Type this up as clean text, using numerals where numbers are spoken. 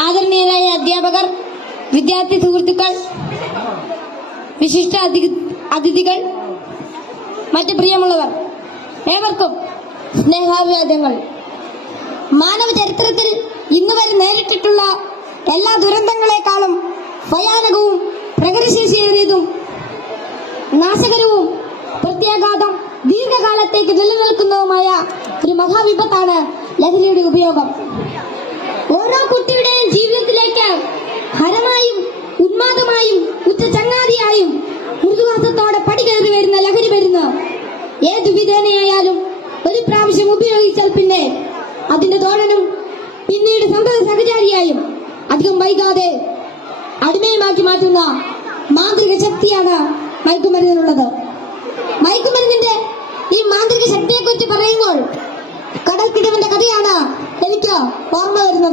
ആദരണീയരായ അധ്യാപകർ, വിദ്യാർത്ഥി സുഹൃത്തുക്കൾ, വിശിഷ്ട അതിഥികൾ, മറ്റ് പ്രിയമുള്ളവർ, ഏവർക്കും സ്നേഹാഭിവാദ്യങ്ങൾ. മാനവ ചരിത്രത്തിൽ ഇന്നുവരെ നേരിട്ടിട്ടുള്ള എല്ലാ ദുരന്തങ്ങളെക്കാളും ഭയാനകവും പ്രകൃതിശേഷിയേറിയതും നാശകരവും പ്രത്യാഘാതം ദീർഘകാലത്തേക്ക് നിലനിൽക്കുന്നതുമായ ഒരു മഹാവിപത്താണ് ലഹരിയുടെ ഉപയോഗം. ഓരോ കുട്ടിയുടെയും ജീവിതത്തിലേക്ക് ഹരമായും ഉന്മാദമായും ഉച്ച ചങ്ങാതിയായും മൃദുവാസത്തോടെ പടികയറി വരുന്ന ലഹരി മരുന്ന് ഏതു വിധേനയായാലും ഒരു പ്രാവശ്യം ഉപയോഗിച്ചാൽ പിന്നെ അതിന്റെ തോഴനും പിന്നീട് സന്തത സഹചാരിയായും അധികം വൈകാതെ അടിമയുമാക്കി മാറ്റുന്ന മാന്ത്രിക ശക്തിയാണ് മയക്കുമരുന്നിനുള്ളത്. മയക്കുമരുന്നിന്റെ ഈ മാന്ത്രിക ശക്തിയെക്കുറിച്ച് പറയുമ്പോൾ കടൽക്കിടവിന്റെ കഥയാണ് എനിക്ക് ഓർമ്മ വരുന്നത്.